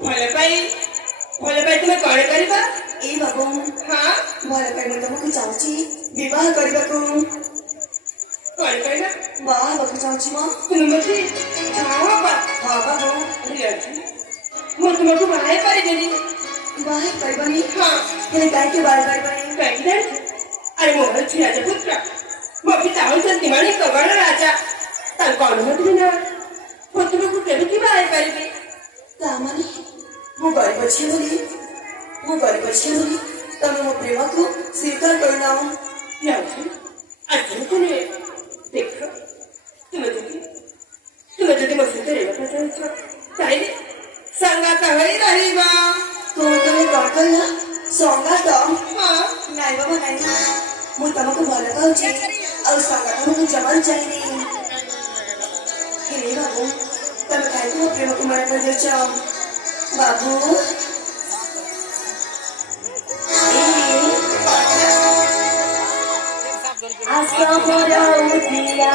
ଭଲ ପାଇ ତୁମେ କଣ କରିବା? ଏଇ ବାବୁ ହଁ ଭଲ ପାଇ ମୁଁ ତମକୁ ଚାହୁଁଛି ବିବାହ କରିବାକୁ। କଣ କରିବା? ବାହା ହେବାକୁ ଚାହୁଁଛି ମ। ତୁମେ ମୋତେ ହଁ ବା ହଁ ବାବୁ ଠିକ ଅଛି। ମୁଁ ତୁମକୁ ବାହା ହେଇପାରିବିନି। ବାହା ହେଇପାରିବନି? ହଁ ହେଲେ କାହିଁକି ବାହା ହେଇପାରିବନି? କାହିଁକି ଜାଣିଛୁ? ଆରେ ମୋର ଅଛି ରାଜପୁତ୍ର। ମୋ ପିତା ହେଉଛନ୍ତି ମାଣିକ ଗଣ ରାଜା। ତାଙ୍କ ଅନୁମତି ବିନା ମୁଁ ତୁମକୁ କେମିତି ବାହା ହେଇପାରିବି? ତାମାନେ ମୁଁ ଗରିବ ଝିଅ ବୋଲି ତମେ ମୋ ପ୍ରେମକୁ ସ୍ୱୀକାର କରୁନାହ। ଯାଉଛି ଆଜି ତୁମେ ଦେଖ, ତୁମେ ଯଦି ମୋ ସହିତ ରହିବାକୁ ଚାହୁଁଛ ତାହେଲେ ସଙ୍ଗାତ ହୋଇ ରହିବା। ତୁମେ କଣ କହିଲ? ସଙ୍ଗାତ? ହଁ ନାଇଁ ବାବା ନାଇଁ, ମୁଁ ତମକୁ ଭଲ ପାଉଛି ଆଉ ସଙ୍ଗାତ ମୁଁ ଜମାରୁ ଚାହିଁନି। ହେଲେ ବାବୁ ତମେ କାହିଁକି ମୋ ପ୍ରେମକୁ ମନା କରିଦେଉଛ? ବାବୁ ଆସ ମୋର ଉଠିଆ